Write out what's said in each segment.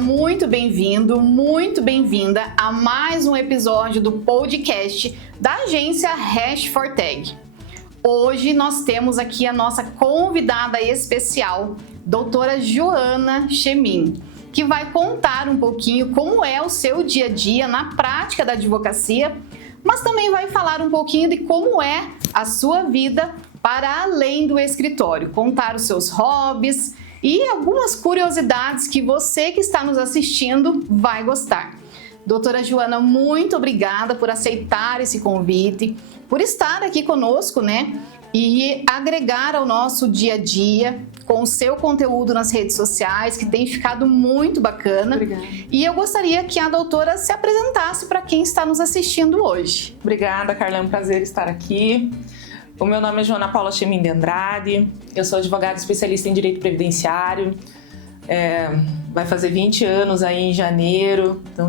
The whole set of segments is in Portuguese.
muito bem-vindo, muito bem-vinda a mais um episódio do podcast da agência #Forteg. Hoje nós temos aqui a nossa convidada especial, doutora Joana Chemin, que vai contar um pouquinho como é o seu dia a dia na prática da advocacia, mas também vai falar um pouquinho de como é a sua vida para além do escritório, contar os seus hobbies e algumas curiosidades que você que está nos assistindo vai gostar. Doutora Joana, muito obrigada por aceitar esse convite, por estar aqui conosco, né? E agregar ao nosso dia a dia com o seu conteúdo nas redes sociais, que tem ficado muito bacana. Obrigada. E eu gostaria que a doutora se apresentasse para quem está nos assistindo hoje. Obrigada, Carla, é um prazer estar aqui. O meu nome é Joana Paula Chemin de Andrade, eu sou advogada especialista em direito previdenciário, vai fazer 20 anos aí em janeiro, então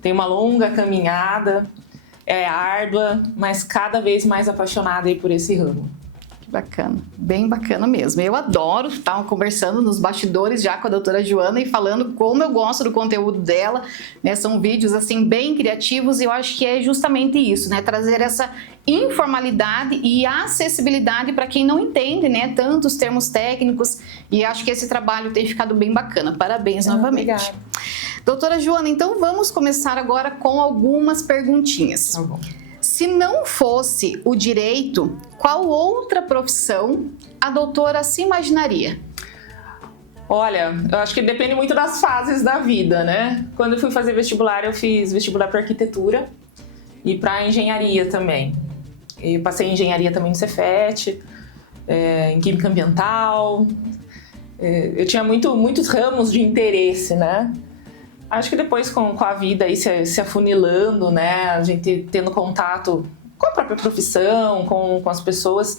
tem uma longa caminhada, é árdua, mas cada vez mais apaixonada aí por esse ramo. Bacana, bem bacana mesmo. Eu adoro estar conversando nos bastidores já com a doutora Joana e falando como eu gosto do conteúdo dela, né? São vídeos assim bem criativos e eu acho que é justamente isso, né? Trazer essa informalidade e acessibilidade para quem não entende, né? Tantos termos técnicos, e acho que esse trabalho tem ficado bem bacana. Parabéns novamente. Obrigada. Doutora Joana, então vamos começar agora com algumas perguntinhas. Tá bom. Se não fosse o direito, qual outra profissão a doutora se imaginaria? Olha, eu acho que depende muito das fases da vida, né? Quando eu fui fazer vestibular, eu fiz vestibular para arquitetura e para engenharia também. Eu passei em engenharia também no Cefet, em química ambiental. Eu tinha muitos ramos de interesse, né? Acho que depois com a vida aí se afunilando, né, a gente tendo contato com a própria profissão, com as pessoas,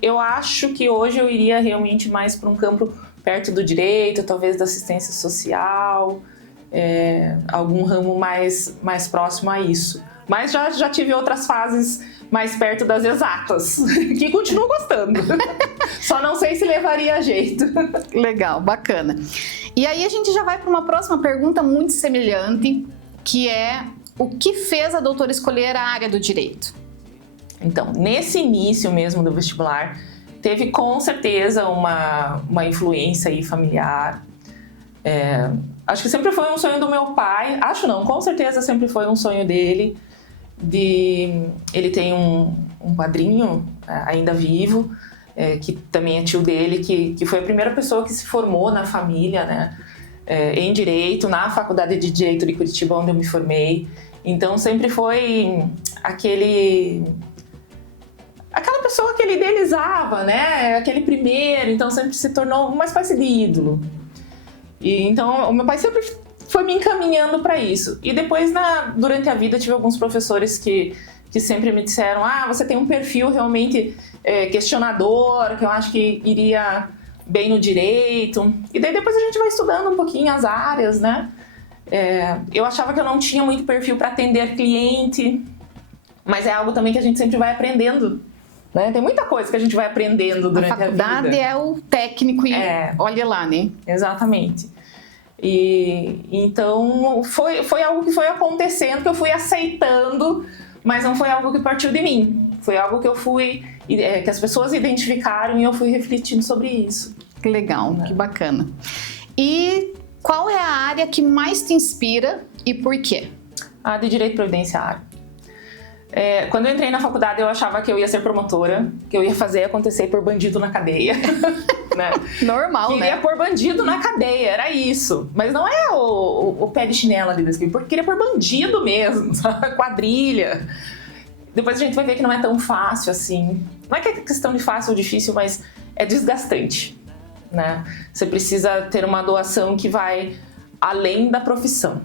eu acho que hoje eu iria realmente mais para um campo perto do direito, talvez da assistência social, algum ramo mais próximo a isso. Mas já tive outras fases mais perto das exatas, que continuo gostando. Só não sei se levaria a jeito. Legal, bacana. E aí a gente já vai para uma próxima pergunta muito semelhante, que é: o que fez a doutora escolher a área do direito? Então, nesse início mesmo do vestibular, teve com certeza uma influência aí familiar. Acho que sempre foi um sonho do meu pai, com certeza sempre foi um sonho dele. Ele tem um padrinho ainda vivo, que também é tio dele, que foi a primeira pessoa que se formou na família, né, em Direito, na Faculdade de Direito de Curitiba, onde eu me formei. Então sempre foi aquela pessoa que ele idealizava, né, aquele primeiro, então sempre se tornou uma espécie de ídolo. E então o meu pai sempre foi me encaminhando para isso. E depois, durante a vida, tive alguns professores que sempre me disseram: você tem um perfil realmente questionador, que eu acho que iria bem no direito. E daí depois a gente vai estudando um pouquinho as áreas, né? Eu achava que eu não tinha muito perfil para atender cliente, mas é algo também que a gente sempre vai aprendendo, né? Tem muita coisa que a gente vai aprendendo durante a vida. A faculdade é o técnico e olha lá, né? Exatamente. E então foi algo que foi acontecendo, que eu fui aceitando, mas não foi algo que partiu de mim. Foi algo que que as pessoas identificaram e eu fui refletindo sobre isso. Que legal, que bacana. E qual é a área que mais te inspira e por quê? A de direito previdenciário. Quando eu entrei na faculdade, eu achava que eu ia ser promotora, que eu ia fazer acontecer por bandido na cadeia. Né? Normal, queria né? pôr bandido na cadeia, era isso. Mas não é o pé de chinela ali da esquina, porque queria pôr bandido mesmo, sabe? Quadrilha. Depois a gente vai ver que não é tão fácil assim. Não é que é questão de fácil ou difícil, mas é desgastante, né? Você precisa ter uma doação que vai além da profissão.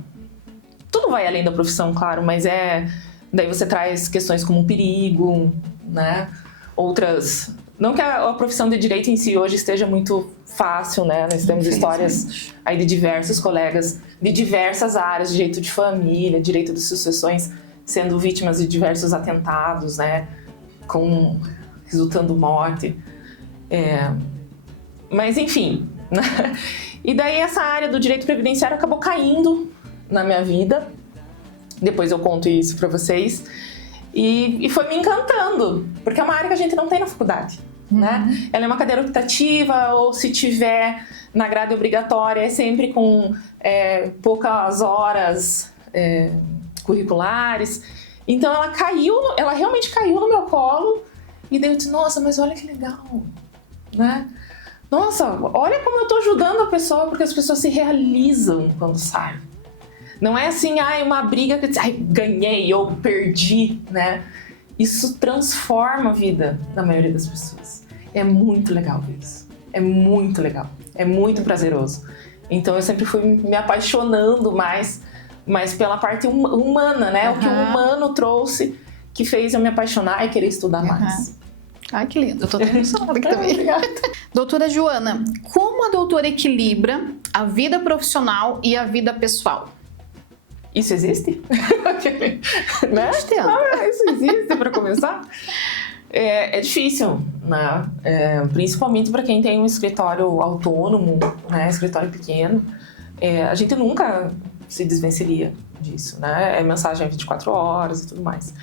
Tudo vai além da profissão, claro, mas daí você traz questões como perigo, né? Outras... Não que a profissão de direito em si hoje esteja muito fácil, né? Nós temos histórias aí de diversos colegas de diversas áreas, direito de família, direito de sucessões, sendo vítimas de diversos atentados, né? Resultando morte. Mas, enfim, E daí essa área do direito previdenciário acabou caindo na minha vida. Depois eu conto isso pra vocês. E foi me encantando, porque é uma área que a gente não tem na faculdade, né? Ela é uma cadeira optativa, ou se tiver na grade obrigatória, é sempre com poucas horas curriculares. Então ela realmente caiu no meu colo, e daí eu disse, nossa, mas olha que legal, né? Nossa, olha como eu tô ajudando a pessoa, porque as pessoas se realizam quando saem. Não é assim, uma briga que ganhei ou perdi, né? Isso transforma a vida da maioria das pessoas. É muito legal isso. É muito legal. É muito prazeroso. Então eu sempre fui me apaixonando mais pela parte humana, né? O que o humano trouxe que fez eu me apaixonar e querer estudar mais. Ai, que lindo. Eu tô até emocionada aqui também. Obrigada. Doutora Joana, como a doutora equilibra a vida profissional e a vida pessoal? Isso existe? Né? Isso existe, para começar? É difícil, né? Principalmente para quem tem um escritório autônomo, né? Escritório pequeno. A gente nunca se desvencilha disso, né? É mensagem 24 horas e tudo mais.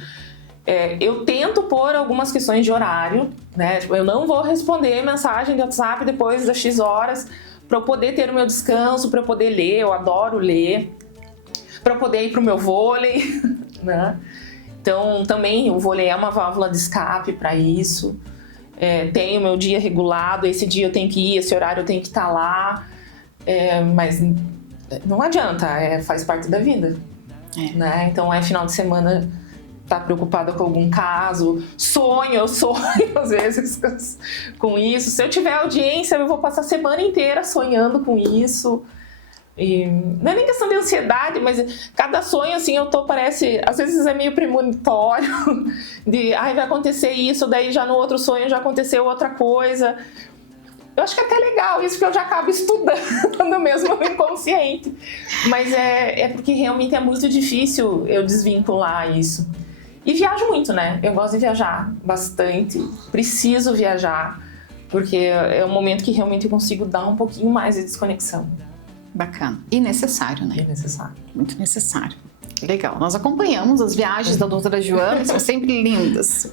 Eu tento pôr algumas questões de horário, né? Tipo, eu não vou responder mensagem de WhatsApp depois das X horas, para eu poder ter o meu descanso, para eu poder ler, eu adoro ler, para poder ir pro meu vôlei, né? Então, também o vôlei é uma válvula de escape para isso. Tenho meu dia regulado, esse dia eu tenho que ir, esse horário eu tenho que estar lá, mas não adianta, faz parte da vida, né? Então, final de semana tá preocupada com algum caso, eu sonho às vezes com isso. Se eu tiver audiência, eu vou passar a semana inteira sonhando com isso. E não é nem questão de ansiedade, mas cada sonho, assim, parece, às vezes é meio premonitório, de, vai acontecer isso, daí já no outro sonho já aconteceu outra coisa. Eu acho que é até legal isso, porque eu já acabo estudando mesmo no inconsciente. Mas é porque realmente é muito difícil eu desvincular isso. E viajo muito, né? Eu gosto de viajar bastante, preciso viajar, porque é um momento que realmente eu consigo dar um pouquinho mais de desconexão. Bacana. E necessário, né? É necessário. Muito necessário. Legal. Nós acompanhamos as viagens da doutora Joana, são sempre lindas.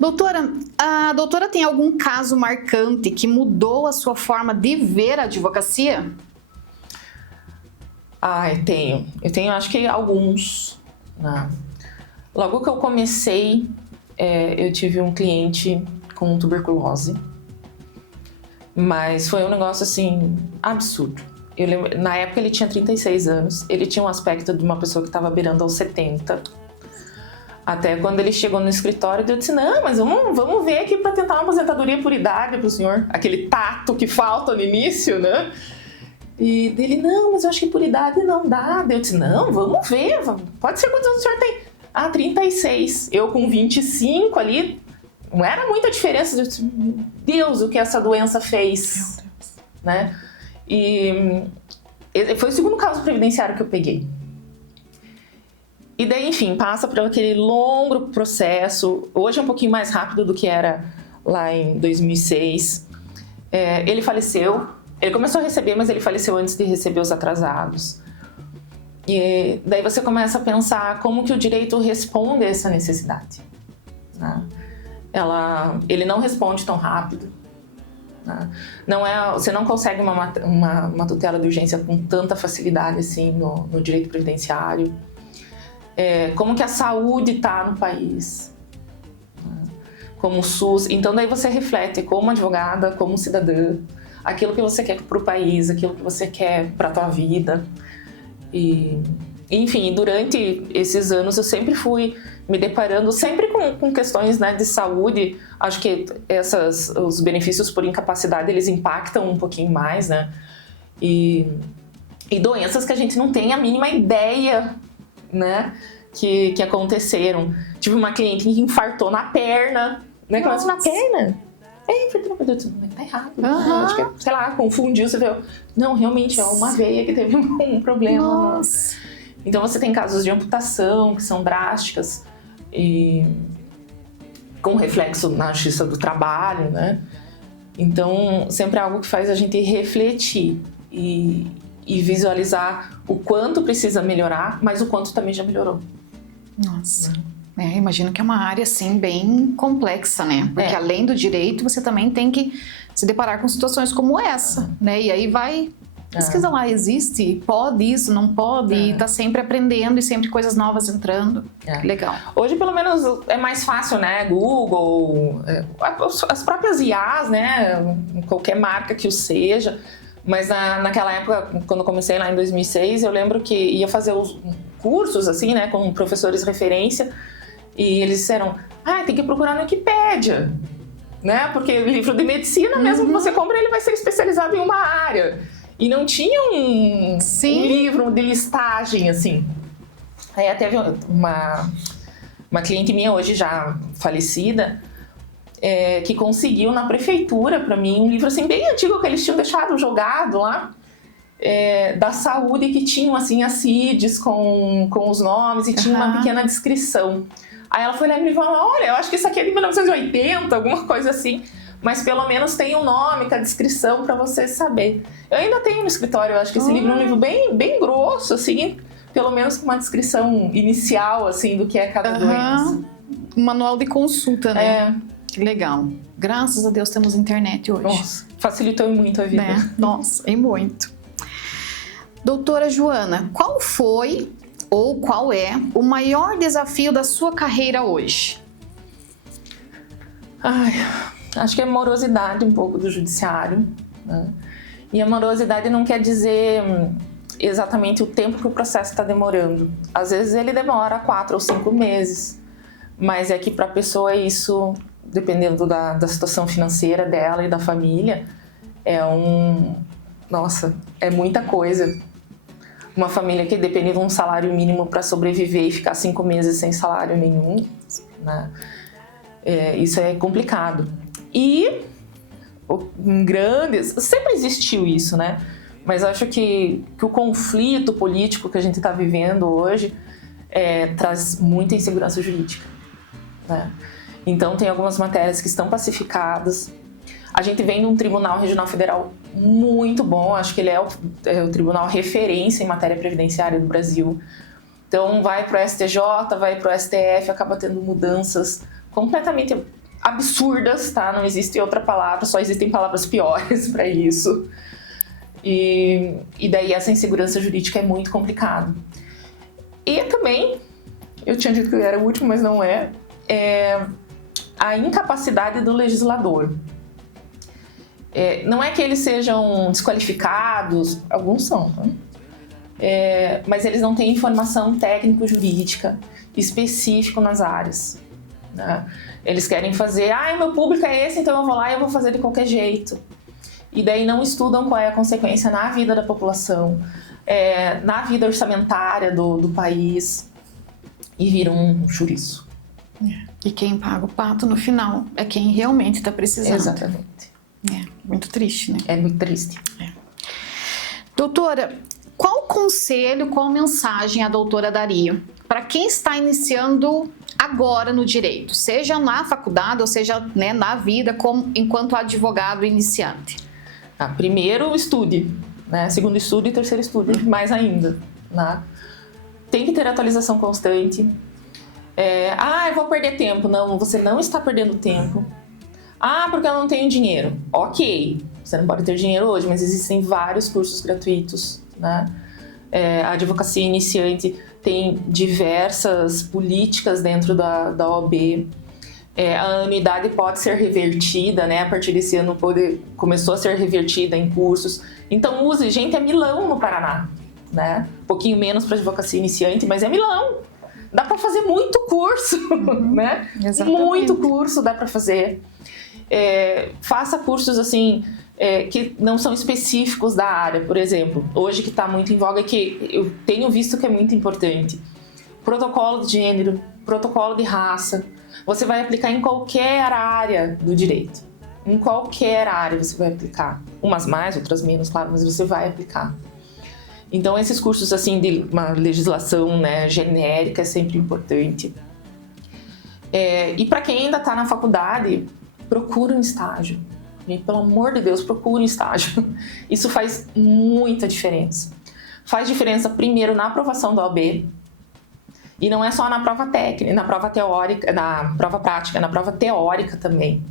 Doutora, a doutora tem algum caso marcante que mudou a sua forma de ver a advocacia? Tenho. Eu tenho, acho que alguns, né? Logo que eu comecei, eu tive um cliente com tuberculose, mas foi um negócio, assim, absurdo. Eu lembro, na época ele tinha 36 anos, ele tinha um aspecto de uma pessoa que estava beirando aos 70. Até quando ele chegou no escritório, eu disse, não, mas vamos ver aqui para tentar uma aposentadoria por idade para o senhor. Aquele tato que falta no início, né? E dele, não, mas eu acho que por idade não dá. Eu disse, não, vamos ver, pode ser quantos anos o senhor tem? 36. Eu com 25 ali, não era muita diferença. Eu disse, meu Deus, o que essa doença fez, né? E foi o segundo caso previdenciário que eu peguei. E daí, enfim, passa por aquele longo processo. Hoje é um pouquinho mais rápido do que era lá em 2006. Ele faleceu. Ele começou a receber, mas ele faleceu antes de receber os atrasados. E daí você começa a pensar como que o direito responde a essa necessidade, né? Ele não responde tão rápido, né? Você não consegue uma tutela de urgência com tanta facilidade assim no direito previdenciário. Como que a saúde está no país, né? Como o SUS. Então daí você reflete como advogada, como cidadã, aquilo que você quer para o país, aquilo que você quer para a tua vida. E, enfim, durante esses anos eu sempre fui me deparando sempre com questões, né, de saúde. Acho que os benefícios por incapacidade, eles impactam um pouquinho mais, né? E doenças que a gente não tem a mínima ideia, né, que aconteceram. Tive uma cliente que infartou na perna, né? Nossa. Na perna? Tá errado. Acho que, sei lá, confundiu, você viu? Não, realmente é uma veia que teve um problema. Nossa. Então você tem casos de amputação que são drásticas e com reflexo na justiça do trabalho, né? Então, sempre é algo que faz a gente refletir e visualizar o quanto precisa melhorar, mas o quanto também já melhorou. Nossa, imagino que é uma área, assim, bem complexa, né? Porque além do direito, você também tem que se deparar com situações como essa, né? E aí vai... Pesquisa lá, existe, pode isso, não pode, e tá sempre aprendendo e sempre coisas novas entrando. Legal. Hoje, pelo menos, é mais fácil, né? Google, as próprias IAs, né? Qualquer marca que o seja. Mas naquela época, quando eu comecei lá em 2006, eu lembro que ia fazer os cursos, assim, né? Com professores referência, e eles disseram, tem que procurar na Wikipédia, né? Porque o livro de medicina, mesmo que você compre, ele vai ser especializado em uma área. E não tinha um livro de listagem, assim. Aí até teve uma cliente minha, hoje já falecida, que conseguiu na prefeitura, para mim, um livro assim, bem antigo, que eles tinham deixado jogado lá, da saúde, que tinham assim, as CIDs com os nomes e tinha uma pequena descrição. Aí ela foi lá e me falou, olha, eu acho que isso aqui é de 1980, alguma coisa assim. Mas pelo menos tem o nome, com a descrição para você saber. Eu ainda tenho no escritório, eu acho que esse livro é um livro bem, bem grosso, assim, pelo menos com uma descrição inicial, assim, do que é cada doença. Um manual de consulta, né? Legal. Graças a Deus temos internet hoje. Nossa, facilitou muito a vida. Né? Nossa, e muito. Doutora Joana, qual foi ou qual é o maior desafio da sua carreira hoje? Acho que é a morosidade um pouco do judiciário, né? E a morosidade não quer dizer exatamente o tempo que o processo está demorando. Às vezes ele demora 4 ou 5 meses, mas é que para a pessoa isso, dependendo da situação financeira dela e da família, nossa, é muita coisa. Uma família que depende de um salário mínimo para sobreviver e ficar 5 meses sem salário nenhum, né? Isso é complicado. E sempre existiu isso, né? Mas acho que o conflito político que a gente está vivendo hoje traz muita insegurança jurídica, né? Então tem algumas matérias que estão pacificadas. A gente vem de um Tribunal Regional Federal muito bom, acho que ele é o tribunal referência em matéria previdenciária do Brasil. Então vai para o STJ, vai para o STF, acaba tendo mudanças completamente absurdas, tá? Não existe outra palavra, só existem palavras piores para isso. E daí essa insegurança jurídica é muito complicado. E também, eu tinha dito que eu era o último, mas não é a incapacidade do legislador. Não é que eles sejam desqualificados, alguns são, né? Mas eles não têm informação técnico-jurídica específica nas áreas, né? Eles querem fazer, meu público é esse, então eu vou lá e eu vou fazer de qualquer jeito. E daí não estudam qual é a consequência na vida da população, na vida orçamentária do país, e viram um chouriço. E quem paga o pato no final é quem realmente está precisando. Exatamente. Muito triste, né? É muito triste. Doutora, qual conselho, qual mensagem a doutora daria para quem está iniciando agora no direito, seja na faculdade ou seja, né, na vida enquanto advogado iniciante? Primeiro, estude, né? Segundo, estude, e terceiro, estude, mais ainda, né? Tem que ter atualização constante. Eu vou perder tempo. Não, você não está perdendo tempo. Porque eu não tenho dinheiro. Ok, você não pode ter dinheiro hoje, mas existem vários cursos gratuitos, né? A advocacia iniciante tem diversas políticas dentro da OAB. A anuidade pode ser revertida, né? A partir desse ano começou a ser revertida em cursos. Então use, gente, é Milão no Paraná, né? Um pouquinho menos para advocacia iniciante, mas é Milão. Dá para fazer muito curso, né? Exatamente. Muito curso dá para fazer. Faça cursos assim que não são específicos da área, por exemplo. Hoje que está muito em voga, que eu tenho visto que é muito importante. Protocolo de gênero, protocolo de raça. Você vai aplicar em qualquer área do direito. Em qualquer área você vai aplicar. Umas mais, outras menos, claro, mas você vai aplicar. Então esses cursos assim de uma legislação, né, genérica é sempre importante. E para quem ainda está na faculdade, procura um estágio. Gente, pelo amor de Deus, procure um estágio. Isso faz muita diferença. Faz diferença primeiro na aprovação da OAB. E não é só na prova técnica, na prova teórica, na prova prática, na prova teórica também.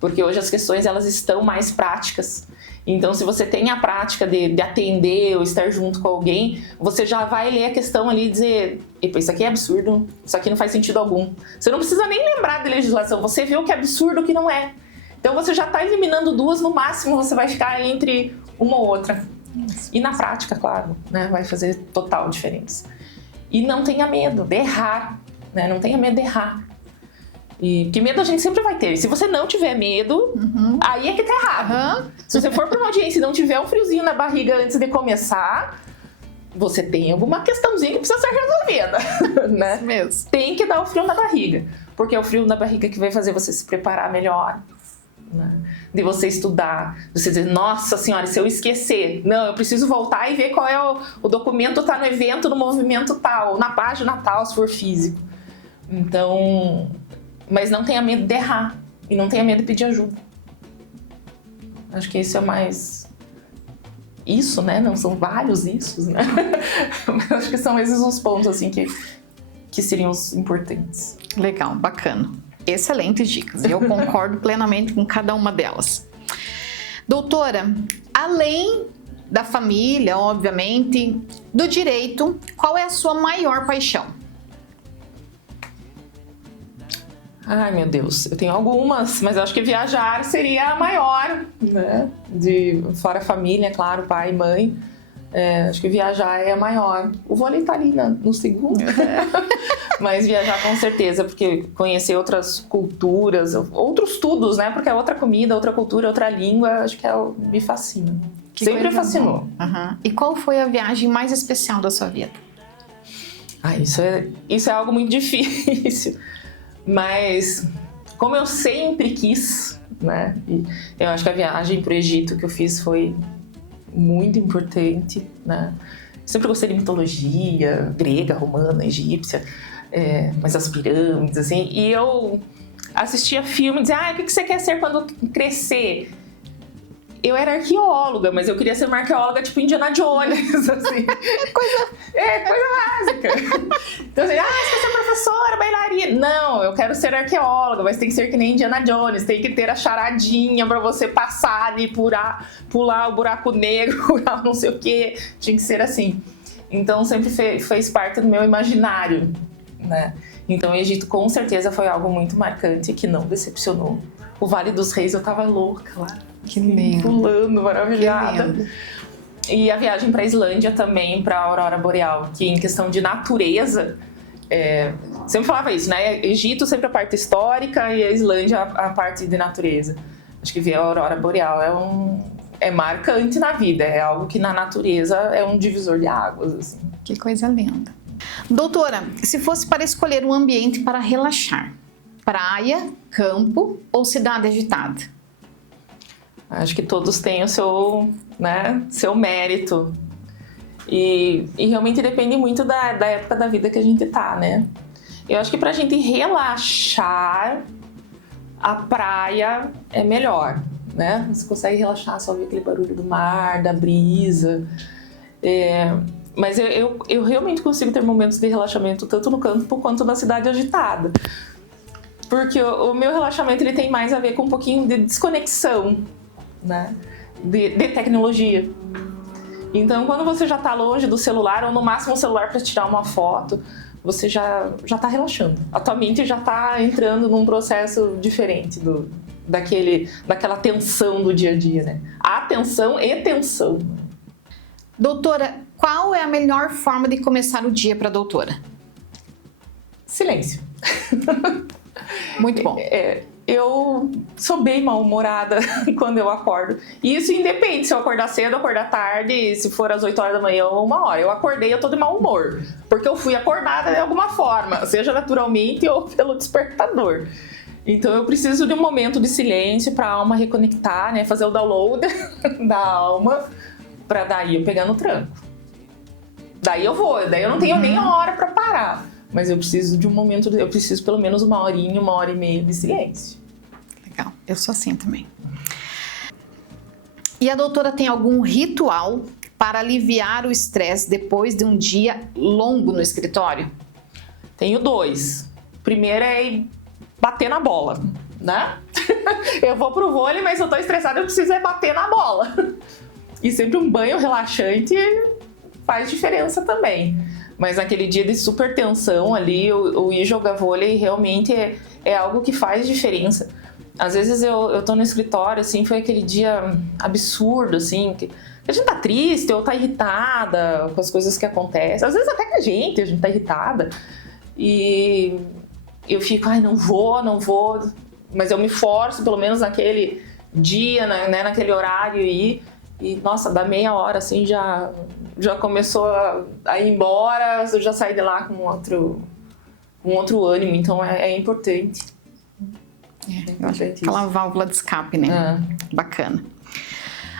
Porque hoje as questões elas estão mais práticas. Então, se você tem a prática de atender ou estar junto com alguém, você já vai ler a questão ali e dizer: epa, isso aqui é absurdo, isso aqui não faz sentido algum. Você não precisa nem lembrar de legislação, você vê o que é absurdo e o que não é. Então, você já está eliminando duas, no máximo você vai ficar entre uma ou outra. E na prática, claro, né, vai fazer total diferença. E não tenha medo de errar, né? Não tenha medo de errar. Porque medo a gente sempre vai ter. Se você não tiver medo, aí é que tá errado. Se você for para uma audiência e não tiver um friozinho na barriga antes de começar, você tem alguma questãozinha que precisa ser resolvida, né? Isso mesmo. Tem que dar o frio na barriga, porque é o frio na barriga que vai fazer você se preparar melhor, né? De você estudar, de você dizer: nossa senhora, se eu esquecer, não, eu preciso voltar e ver qual é o documento, tá no evento, no movimento tal, na página tal, se for físico. Então, mas não tenha medo de errar e não tenha medo de pedir ajuda. Acho que isso é mais isso, né? Não são vários issos, né? Mas acho que são esses os pontos assim que seriam os importantes. Legal, bacana. Excelentes dicas. Eu concordo plenamente com cada uma delas. Doutora, além da família, obviamente, do direito, qual é a sua maior paixão? Ai, meu Deus, eu tenho algumas, mas eu acho que viajar seria a maior, né? Fora a família, claro, pai e mãe. Acho que viajar é a maior. O vôlei tá ali no segundo. Mas viajar com certeza, porque conhecer outras culturas, outros tudos, né? Porque é outra comida, outra cultura, outra língua, acho que me fascina. Sempre fascinou. E qual foi a viagem mais especial da sua vida? Isso é algo muito difícil. Mas como eu sempre quis, né? E eu acho que a viagem para o Egito que eu fiz foi muito importante, né? Sempre gostei de mitologia grega, romana, egípcia, mas as pirâmides, assim. E eu assistia filme e dizia: o que você quer ser quando crescer? Eu era arqueóloga, mas eu queria ser uma arqueóloga tipo Indiana Jones, assim. coisa básica. Então, assim, você quer ser professora, bailarina? Não, eu quero ser arqueóloga, mas tem que ser que nem Indiana Jones, tem que ter a charadinha pra você passar e pular o buraco negro, pular não sei o quê. Tinha que ser assim. Então, sempre fez parte do meu imaginário, né? Então, o Egito com certeza foi algo muito marcante que não decepcionou. O Vale dos Reis, eu tava louca lá. Que lindo. Pulando, maravilhada. E a viagem para a Islândia também, para a Aurora Boreal, que em questão de natureza, sempre falava isso, né? Egito sempre a parte histórica e a Islândia a parte de natureza. Acho que ver a Aurora Boreal é marcante na vida, é algo que na natureza é um divisor de águas, assim. Que coisa linda. Doutora, se fosse para escolher um ambiente para relaxar, praia, campo ou cidade agitada? Acho que todos têm o seu mérito. E realmente depende muito da época da vida que a gente tá, né? Eu acho que pra gente relaxar, a praia é melhor, né? Você consegue relaxar, só ouvir aquele barulho do mar, da brisa. Mas eu realmente consigo ter momentos de relaxamento tanto no campo quanto na cidade agitada. Porque o meu relaxamento ele tem mais a ver com um pouquinho de desconexão, né? De tecnologia. Então, quando você já está longe do celular, ou no máximo o celular para tirar uma foto, você já está relaxando. A tua mente já está entrando num processo diferente daquela tensão do dia a dia, né? Atenção e tensão. Doutora, qual é a melhor forma de começar o dia para a doutora? Silêncio. Muito bom. Eu sou bem mal-humorada quando eu acordo. E isso independe se eu acordar cedo, acordar tarde, se for às 8 horas da manhã ou 1 hora. Eu acordei, eu tô de mau humor. Porque eu fui acordada de alguma forma, seja naturalmente ou pelo despertador. Então eu preciso de um momento de silêncio para a alma reconectar, né? Fazer o download da alma para daí eu pegar no tranco. Daí eu não tenho nem a hora para parar. Mas eu preciso de um momento, eu preciso pelo menos 1 horinha, 1 hora e meia de silêncio. Legal, eu sou assim também. E a doutora tem algum ritual para aliviar o estresse depois de um dia longo no escritório? Tenho 2. Primeiro é ir bater na bola, né? Eu vou pro vôlei, mas eu tô estressada, eu preciso bater na bola. E sempre um banho relaxante faz diferença também. Mas naquele dia de super tensão ali, o ir jogar vôlei realmente é algo que faz diferença. Às vezes eu tô no escritório, assim, foi aquele dia absurdo, assim, que a gente tá triste ou tá irritada com as coisas que acontecem. Às vezes até com a gente tá irritada. E eu fico, não vou. Mas eu me forço, pelo menos naquele dia, né, naquele horário e nossa, dá meia hora, assim, já começou a ir embora, eu já saí de lá com outro ânimo, então é importante. Eu acho que aquela válvula de escape, né? Bacana.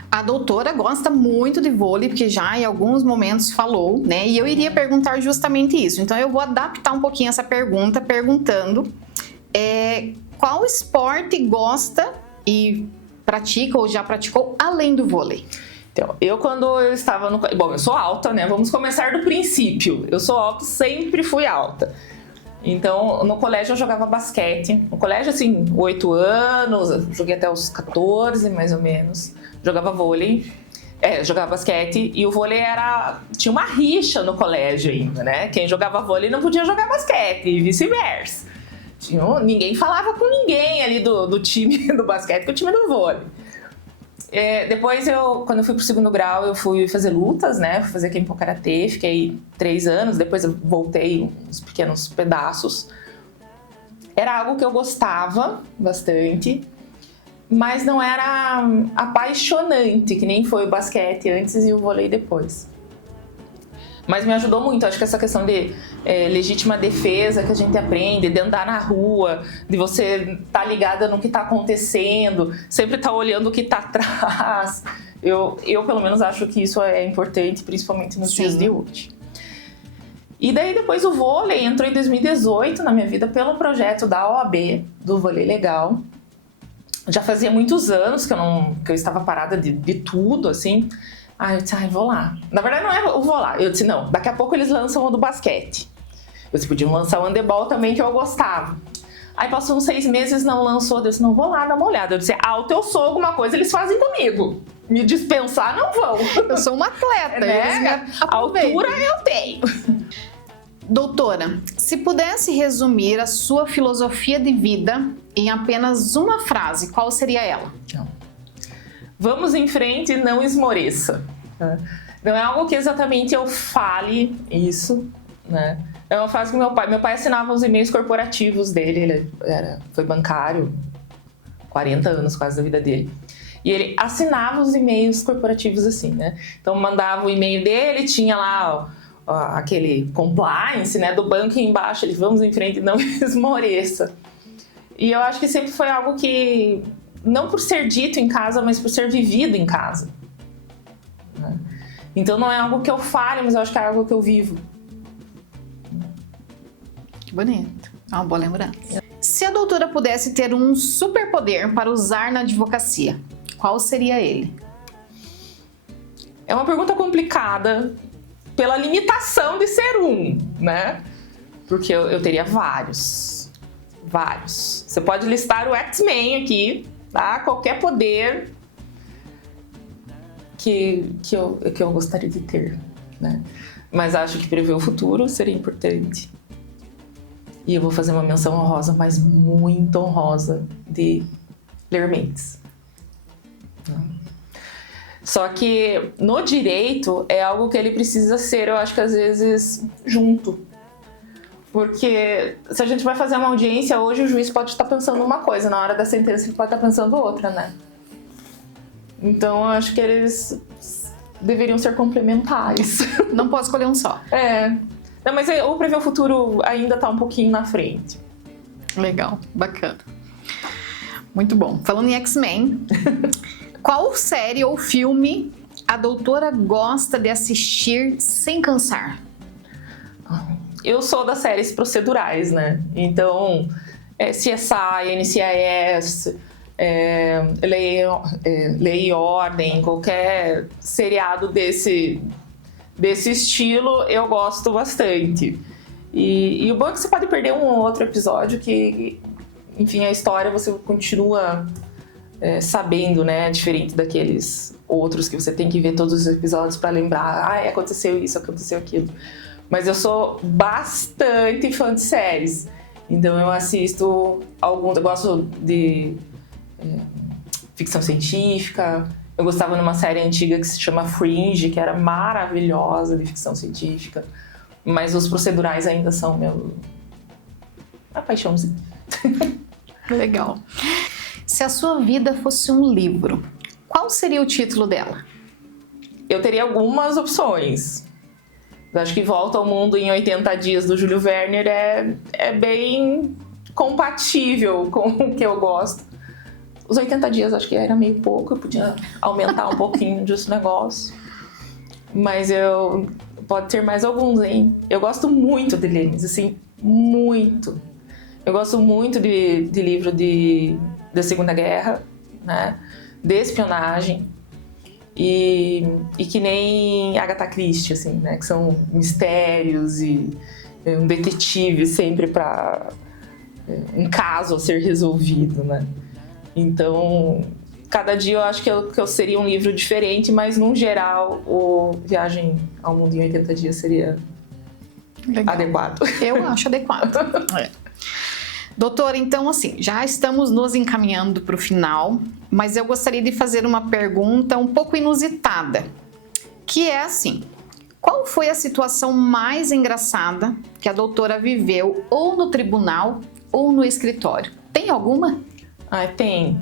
A doutora gosta muito de vôlei, porque já em alguns momentos falou, né? E eu iria perguntar justamente isso. Então eu vou adaptar um pouquinho essa pergunta, perguntando qual esporte gosta e pratica ou já praticou além do vôlei? Então, quando eu estava no... Bom, eu sou alta, né? Vamos começar do princípio. Eu sou alta, sempre fui alta. Então, no colégio eu jogava basquete. No colégio, assim, 8 anos, joguei até os 14, mais ou menos. Jogava vôlei, jogava basquete. E o vôlei tinha uma rixa no colégio ainda, né? Quem jogava vôlei não podia jogar basquete e vice-versa. Ninguém falava com ninguém ali do time do basquete com o time do vôlei. Depois, quando eu fui pro 2º grau, eu fui fazer lutas, né? Fui fazer Kenpo Karatê, fiquei 3 anos, depois eu voltei uns pequenos pedaços. Era algo que eu gostava bastante, mas não era apaixonante, que nem foi o basquete antes e o vôlei depois. Mas me ajudou muito, acho que essa questão de legítima defesa que a gente aprende, de andar na rua, de você estar ligada no que está acontecendo, sempre estar olhando o que está atrás. Eu, pelo menos, acho que isso é importante, principalmente nos dias de hoje. E daí, depois, o vôlei entrou em 2018 na minha vida pelo projeto da OAB, do Vôlei Legal. Já fazia muitos anos que eu estava parada de tudo, assim. Eu disse, vou lá. Na verdade, não é eu vou lá. Eu disse, não, daqui a pouco eles lançam o do basquete. Eles podiam lançar o handebol também, que eu gostava. Aí passou uns 6 meses, não lançou. Eu disse, não, vou lá dar uma olhada. Eu disse, alto eu sou, alguma coisa eles fazem comigo. Me dispensar, não vão. Eu sou uma atleta, né? A altura eu tenho. Doutora, se pudesse resumir a sua filosofia de vida em apenas uma frase, qual seria ela? Vamos em frente e não esmoreça. Não é algo que exatamente eu fale isso, né? É uma frase que meu pai assinava os e-mails corporativos dele, ele foi bancário, 40 anos quase da vida dele. E ele assinava os e-mails corporativos assim, né? Então mandava o e-mail dele, tinha lá aquele compliance, né, do banco e embaixo, ele vamos em frente e não esmoreça. E eu acho que sempre foi algo que, não por ser dito em casa, mas por ser vivido em casa. Né? Então não é algo que eu fale, mas eu acho que é algo que eu vivo. Que bonito. É uma boa lembrança. Se a doutora pudesse ter um superpoder para usar na advocacia, qual seria ele? É uma pergunta complicada pela limitação de ser um, né? Porque eu teria vários. Você pode listar o X-Men aqui, tá? Qualquer poder que eu gostaria de ter, né? Mas acho que prever o futuro seria importante. E eu vou fazer uma menção honrosa, mas muito honrosa, de ler mentes. Só que no direito é algo que ele precisa ser, eu acho que às vezes, junto. Porque se a gente vai fazer uma audiência hoje, o juiz pode estar pensando uma coisa, na hora da sentença ele pode estar pensando outra, né? Então eu acho que eles deveriam ser complementares. Não pode escolher um só. Não, mas o prever o futuro ainda está um pouquinho na frente. Legal, bacana. Muito bom. Falando em X-Men, qual série ou filme a doutora gosta de assistir sem cansar? Eu sou das séries procedurais, né? Então, CSI, NCIS, Lei e Ordem, qualquer seriado desse estilo, eu gosto bastante. E o bom é que você pode perder um ou outro episódio que, enfim, a história você continua sabendo, né? Diferente daqueles outros que você tem que ver todos os episódios para lembrar, aconteceu isso, aconteceu aquilo. Mas eu sou bastante fã de séries, então eu assisto alguns, eu gosto de ficção científica. Eu gostava de uma série antiga que se chama Fringe, que era maravilhosa, de ficção científica. Mas os procedurais ainda são a paixãozinha. Legal. Se a sua vida fosse um livro, qual seria o título dela? Eu teria algumas opções. Eu acho que Volta ao Mundo em 80 Dias, do Júlio Verne, é bem compatível com o que eu gosto. Os 80 dias acho que era meio pouco, eu podia aumentar um pouquinho desse negócio. Mas pode ter mais alguns, hein? Eu gosto muito de livros, assim, muito. Eu gosto muito de livro da Segunda Guerra, né? De espionagem. E que nem Agatha Christie, assim, né? Que são mistérios e um detetive sempre para um caso a ser resolvido, né? Então, cada dia eu acho que eu seria um livro diferente, mas, no geral, o Viagem ao Mundo em 80 Dias seria adequado. Eu acho adequado. Doutora, então, assim, já estamos nos encaminhando para o final, mas eu gostaria de fazer uma pergunta um pouco inusitada, que é assim: qual foi a situação mais engraçada que a doutora viveu ou no tribunal ou no escritório? Tem alguma? Tem.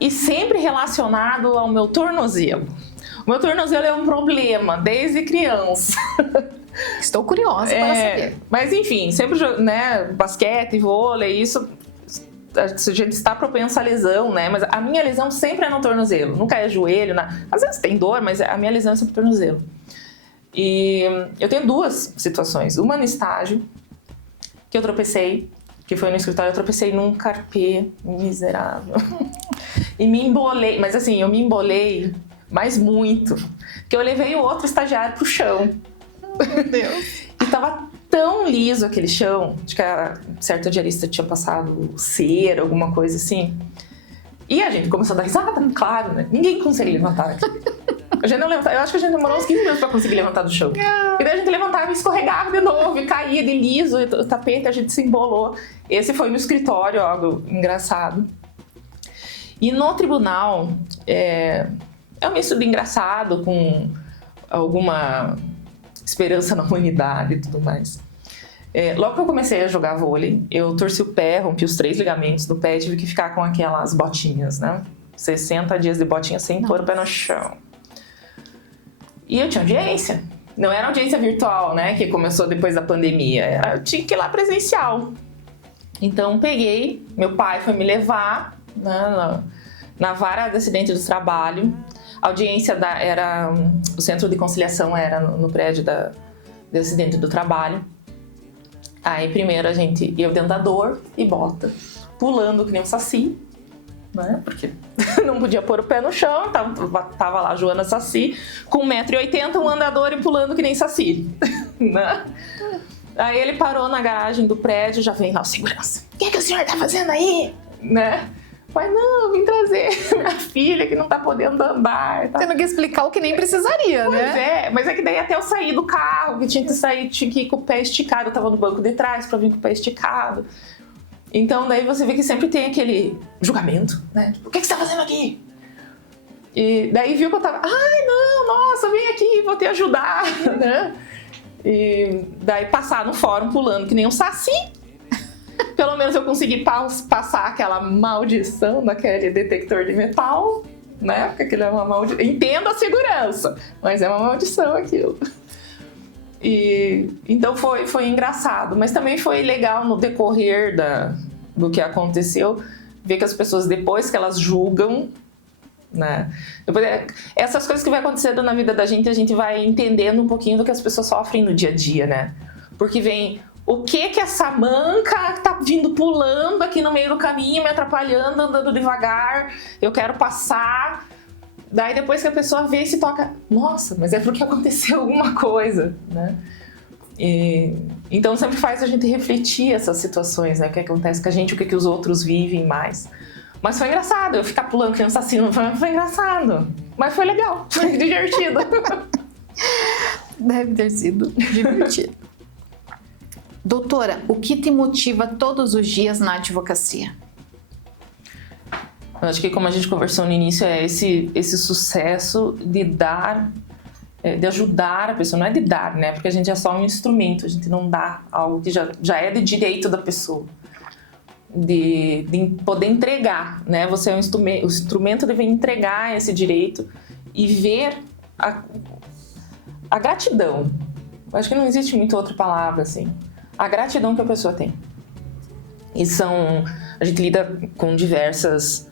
E sempre relacionado ao meu tornozelo. O meu tornozelo é um problema desde criança. Estou curiosa para saber. Mas enfim, sempre, né, basquete, vôlei, isso a gente está propenso à lesão, né? Mas a minha lesão sempre é no tornozelo, nunca é joelho, às vezes tem dor, mas a minha lesão é sempre tornozelo. E eu tenho duas situações. Uma no estágio, que eu tropecei, que foi no escritório, eu tropecei num carpê miserável. E me embolei, mas assim, eu me embolei, mas muito, que eu levei o outro estagiário pro chão. Meu Deus. E tava tão liso aquele chão, acho que a certa diarista tinha passado cera, alguma coisa assim. E a gente começou a dar risada, claro, né? Ninguém consegue levantar aqui. Eu acho que a gente demorou uns 15 minutos pra conseguir levantar do chão. E daí a gente levantava e escorregava de novo, e caía de liso, o tapete, a gente se embolou. Esse foi no escritório, algo engraçado. E no tribunal, é um misto de engraçado com alguma esperança na humanidade e tudo mais. Logo que eu comecei a jogar vôlei, eu torci o pé, rompi os 3 ligamentos do pé e tive que ficar com aquelas botinhas, né? 60 dias de botinha sem pôr o pé no chão. E eu tinha audiência. Não era audiência virtual, né? Que começou depois da pandemia. Eu tinha que ir lá presencial. Então peguei, meu pai foi me levar, né, na vara de acidente do trabalho. A audiência o centro de conciliação era no prédio de acidente do trabalho. Aí primeiro a gente ia dentro da dor e bota, pulando que nem um saci, né? Porque não podia pôr o pé no chão, tava lá a Joana Saci, com 1,80 m, um andador e pulando que nem saci, né? Aí ele parou na garagem do prédio, já vem lá o segurança. O que o senhor tá fazendo aí? Né? Pai, não, eu vim trazer minha filha que não tá podendo andar. Tá? Tendo que explicar o que nem precisaria, pois né? Mas é que daí até eu sair do carro, que tinha que ir com o pé esticado. Eu tava no banco de trás pra vir com o pé esticado. Então daí você vê que sempre tem aquele julgamento, né? Tipo, o que você tá fazendo aqui? E daí viu que eu tava, não, nossa, vem aqui, vou te ajudar, né? E daí passar no fórum pulando que nem um saci. Pelo menos eu consegui passar aquela maldição daquele detector de metal, né? Porque aquilo é uma maldição. Entendo a segurança, mas é uma maldição aquilo. E então foi engraçado, mas também foi legal no decorrer do que aconteceu, ver que as pessoas, depois que elas julgam, né? Essas coisas que vai acontecendo na vida da gente, a gente vai entendendo um pouquinho do que as pessoas sofrem no dia a dia, né? Porque vem o que essa manca tá vindo pulando aqui no meio do caminho, me atrapalhando, andando devagar, eu quero passar. Daí depois que a pessoa vê e se toca, nossa, mas é porque aconteceu alguma coisa, né? Então sempre faz a gente refletir essas situações, né? O que acontece com a gente, o que os outros vivem mais. Mas foi engraçado, eu ficar pulando que nem um assassino, foi engraçado. Mas foi legal, foi divertido. Deve ter sido divertido. Doutora, o que te motiva todos os dias na advocacia? Eu acho que, como a gente conversou no início, é esse sucesso de dar, de ajudar a pessoa. Não é de dar, né? Porque a gente é só um instrumento, a gente não dá algo que já é de direito da pessoa. De poder entregar, né? Você é um instrumento, o instrumento deve entregar esse direito e ver a gratidão. Eu acho que não existe muita outra palavra, assim. A gratidão que a pessoa tem. E a gente lida com diversas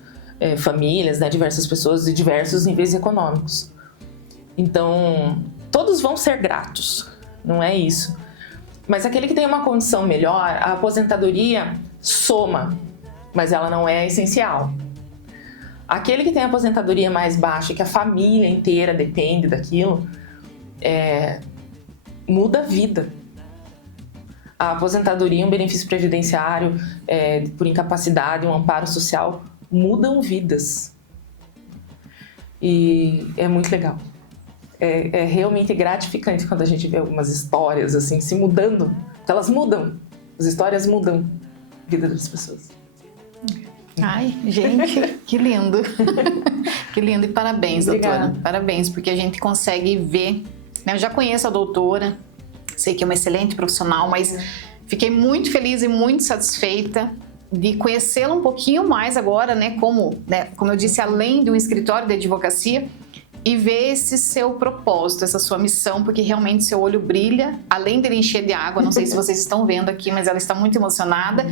famílias, né, diversas pessoas de diversos níveis econômicos. Então, todos vão ser gratos, não é isso. Mas aquele que tem uma condição melhor, a aposentadoria soma, mas ela não é essencial. Aquele que tem a aposentadoria mais baixa, que a família inteira depende daquilo, muda a vida. A aposentadoria, um benefício previdenciário por incapacidade, um amparo social, mudam vidas. E é muito legal. É realmente gratificante quando a gente vê algumas histórias assim se mudando. Elas mudam. As histórias mudam a vida das pessoas. Ai, gente, que lindo. Que lindo e parabéns, Obrigada. doutora. Parabéns, porque a gente consegue ver. Né? Eu já conheço a doutora, sei que é uma excelente profissional, mas fiquei muito feliz e muito satisfeita de conhecê-la um pouquinho mais agora, né? Como eu disse, além de um escritório de advocacia, e ver esse seu propósito, essa sua missão, porque realmente seu olho brilha, além dele encher de água, não sei se vocês estão vendo aqui, mas ela está muito emocionada,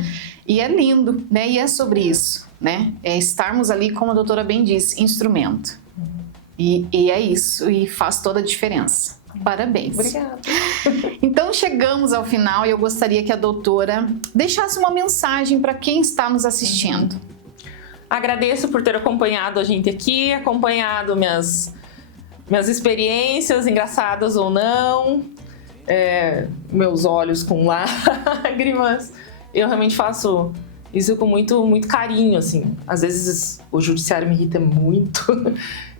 e é lindo, né? E é sobre isso, né? É estarmos ali, como a doutora bem disse, instrumento. E é isso, e faz toda a diferença. Parabéns. Obrigada. Então chegamos ao final e eu gostaria que a doutora deixasse uma mensagem para quem está nos assistindo. Agradeço por ter acompanhado a gente aqui, acompanhado minhas experiências, engraçadas ou não, meus olhos com lágrimas. Eu realmente faço isso com muito, muito carinho, assim. Às vezes o judiciário me irrita muito,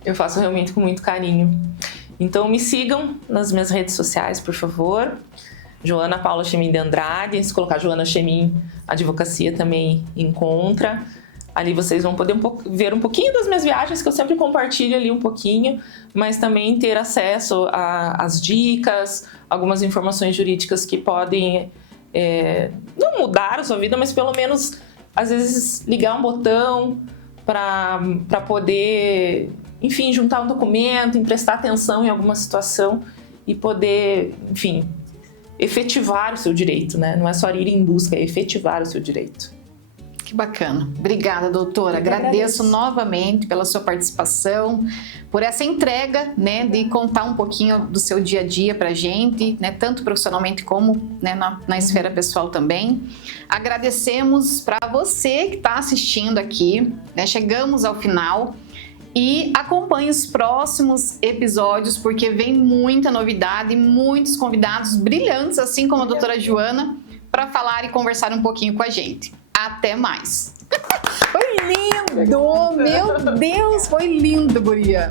eu faço realmente com muito carinho. Então me sigam nas minhas redes sociais, por favor. Joana Paula Chemin de Andrade, se colocar Joana Chemin Advocacia também encontra. Ali vocês vão poder ver um pouquinho das minhas viagens, que eu sempre compartilho ali um pouquinho, mas também ter acesso às dicas, algumas informações jurídicas que podem não mudar a sua vida, mas pelo menos, às vezes, ligar um botão para poder, enfim, juntar um documento, prestar atenção em alguma situação e poder, enfim, efetivar o seu direito, né? Não é só ir em busca, é efetivar o seu direito. Que bacana. Obrigada, doutora. Agradeço novamente pela sua participação, por essa entrega, né, de contar um pouquinho do seu dia a dia pra gente, né, tanto profissionalmente como, né, na esfera pessoal também. Agradecemos para você que está assistindo aqui, né, chegamos ao final. E acompanhe os próximos episódios, porque vem muita novidade, muitos convidados brilhantes, assim como a doutora Joana, para falar e conversar um pouquinho com a gente. Até mais! Foi lindo! Meu Deus, foi lindo, guria!